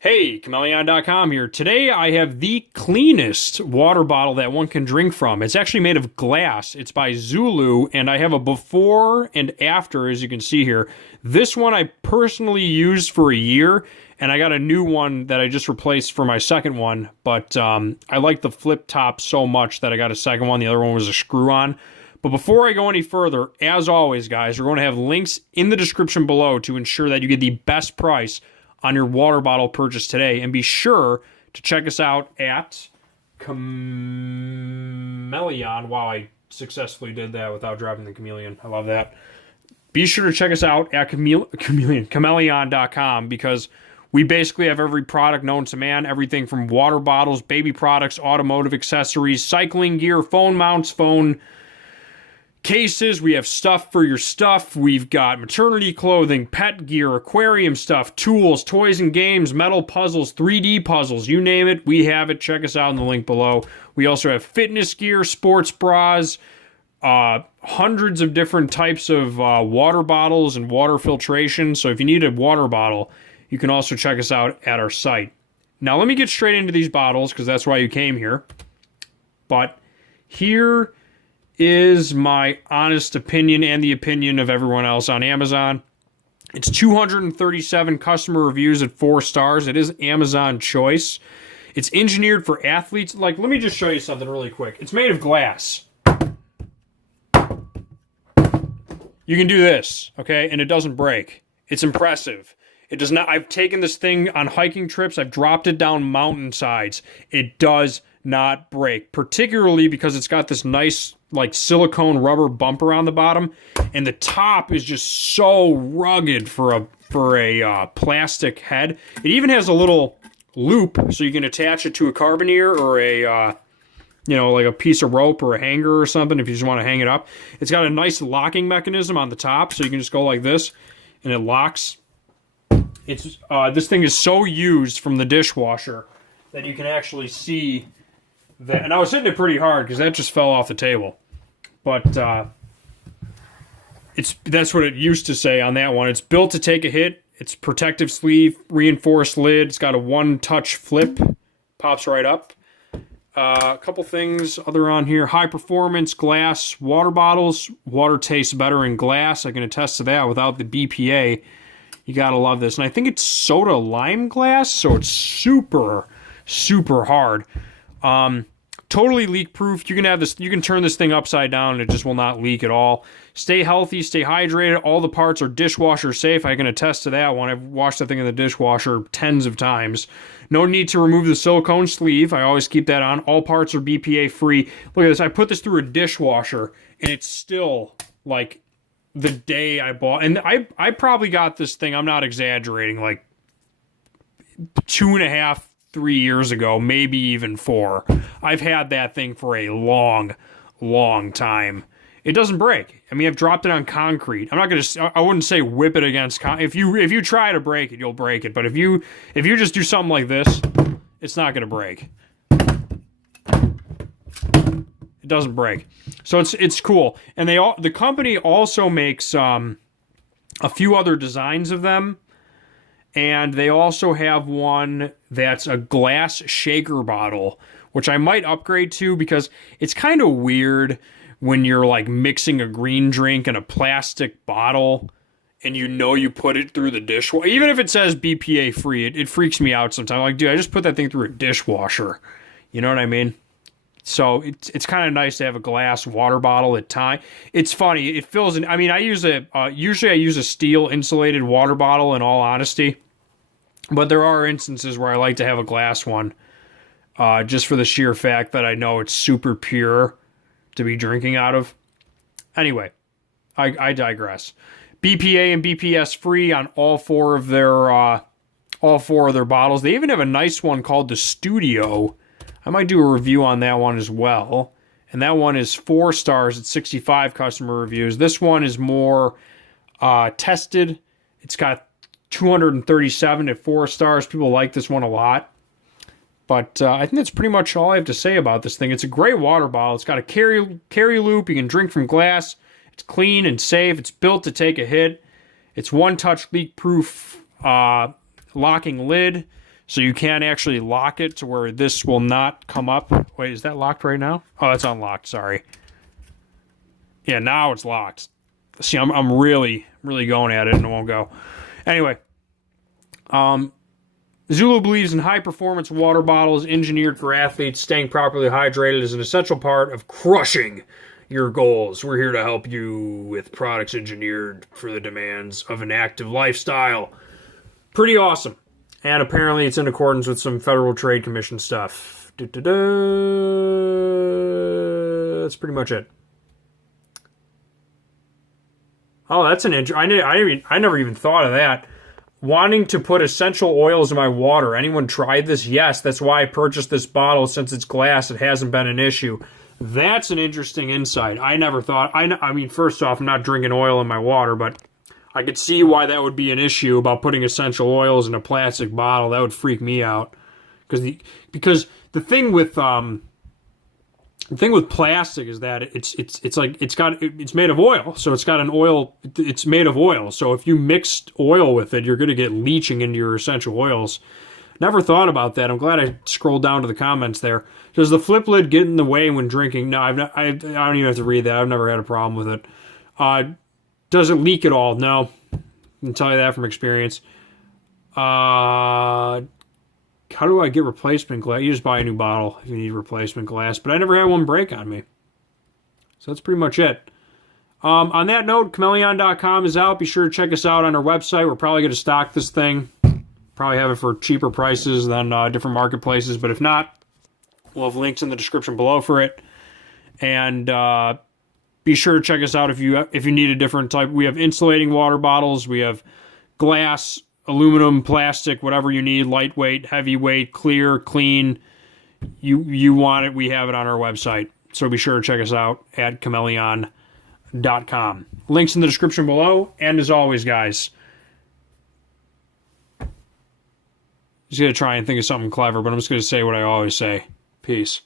Hey, chameleon.com here. Today I have the cleanest water bottle that one can drink from. It's actually made of glass. It's by Zulu, and I have a before and after, as you can see here. This one I personally used for a year, and I got a new one that I just replaced for my second one, but I like the flip top so much that I got a second one. The other one was a screw-on. But before I go any further, as always, guys, we're going to have links in the description below to ensure that you get the best price on your water bottle purchase today. And be sure to check us out at Chmelaeon. Wow, I successfully did that without dropping the chameleon. I love that. Be sure to check us out at chameleon.com because we basically have every product known to man. Everything from water bottles, baby products, automotive accessories, cycling gear, phone mounts, phone cases. We have stuff for your stuff. We've got maternity clothing, pet gear, aquarium stuff, tools, toys and games, metal puzzles, 3D puzzles, you name it, we have it. Check us out in the link below. We also have fitness gear, sports bras, hundreds of different types of water bottles and water filtration. So if you need a water bottle, you can also check us out at our site. Now let me get straight into these bottles because that's why you came here. But here is my honest opinion and the opinion of everyone else on Amazon. It's 237 customer reviews at 4 stars. It is Amazon choice. It's engineered for athletes. Like, let me just show you something really quick. It's made of glass. You can do this, okay? And it doesn't break. It's impressive. It does not. I've taken this thing on hiking trips. I've dropped it down mountainsides. It does not break, particularly because it's got this nice like silicone rubber bumper on the bottom, and the top is just so rugged for a plastic head. It even has a little loop so you can attach it to a carabiner or a like a piece of rope or a hanger or something if you just want to hang it up. It's got a nice locking mechanism on the top, so you can just go like this and it locks. It's this thing is so used from the dishwasher that you can actually see that, and I was hitting it pretty hard because that just fell off the table. But that's what it used to say on that one. It's built to take a hit. It's protective sleeve, reinforced lid. It's got a one-touch flip. Pops right up. A couple things other on here. High performance glass water bottles. Water tastes better in glass. I can attest to that without the BPA. You gotta love this. And I think it's soda lime glass, so it's super, super hard. Totally leak proof. You can have this, you can turn this thing upside down and it just will not leak at all. Stay healthy, stay hydrated. All the parts are dishwasher safe. I can attest to that one. I've washed the thing in the dishwasher tens of times. No need to remove the silicone sleeve. I always keep that on. All parts are BPA free. Look at this. I put this through a dishwasher and it's still like the day I bought. And I probably got this thing, I'm not exaggerating, like 2.5, 3 years ago, maybe even 4. I've had that thing for a long, long time. It doesn't break. I mean, I've dropped it on concrete. I'm not gonna. I wouldn't say whip it against if you try to break it, you'll break it. But if you just do something like this, it's not gonna break. It doesn't break. So it's cool. And the company also makes a few other designs of them. And they also have one that's a glass shaker bottle, which I might upgrade to because it's kind of weird when you're like mixing a green drink in a plastic bottle and you put it through the dishwasher. Even if it says BPA free, it freaks me out sometimes. Like, dude, I just put that thing through a dishwasher. You know what I mean? So it's kind of nice to have a glass water bottle at time. It's funny. It fills in. I mean, usually I use a steel insulated water bottle in all honesty. But there are instances where I like to have a glass one. Just for the sheer fact that I know it's super pure to be drinking out of. Anyway, I digress. BPA and BPS free on all four of their bottles. They even have a nice one called the Studio. I might do a review on that one as well. And that one is 4 stars at 65 customer reviews. This one is more tested. It's got 237 at 4 stars. People like this one a lot. But I think that's pretty much all I have to say about this thing. It's a great water bottle. It's got a carry loop. You can drink from glass. It's clean and safe. It's built to take a hit. It's one-touch leak-proof locking lid. So you can actually lock it to where this will not come up. Wait, is that locked right now? Oh, it's unlocked. Sorry. Yeah, now it's locked. See, I'm really going at it and it won't go. Anyway, Zulu believes in high-performance water bottles engineered for athletes. Staying properly hydrated is an essential part of crushing your goals. We're here to help you with products engineered for the demands of an active lifestyle. Pretty awesome. And apparently it's in accordance with some Federal Trade Commission stuff. That's pretty much it. Oh, that's an I never even thought of that. Wanting to put essential oils in my water. Anyone tried this? Yes, that's why I purchased this bottle. Since it's glass, it hasn't been an issue. That's an interesting insight. I never thought... I mean, first off, I'm not drinking oil in my water, but I could see why that would be an issue about putting essential oils in a plastic bottle. That would freak me out. Because the thing with plastic is that it's made of oil, so it's got an oil. It's made of oil, so if you mixed oil with it, you're going to get leaching into your essential oils. Never thought about that. I'm glad I scrolled down to the comments there. Does the flip lid get in the way when drinking? No, I don't even have to read that. I've never had a problem with it. Does it leak at all? No, I can tell you that from experience. How do I get replacement glass? You just buy a new bottle if you need replacement glass. But I never had one break on me. So that's pretty much it. On that note, chameleon.com is out. Be sure to check us out on our website. We're probably going to stock this thing. Probably have it for cheaper prices than different marketplaces. But if not, we'll have links in the description below for it. And be sure to check us out if you need a different type. We have insulating water bottles. We have glass, aluminum, plastic, whatever you need, lightweight, heavyweight, clear, clean. You want it, we have it on our website. So be sure to check us out at chameleon.com. Links in the description below. And as always, guys, just going to try and think of something clever, but I'm just going to say what I always say. Peace.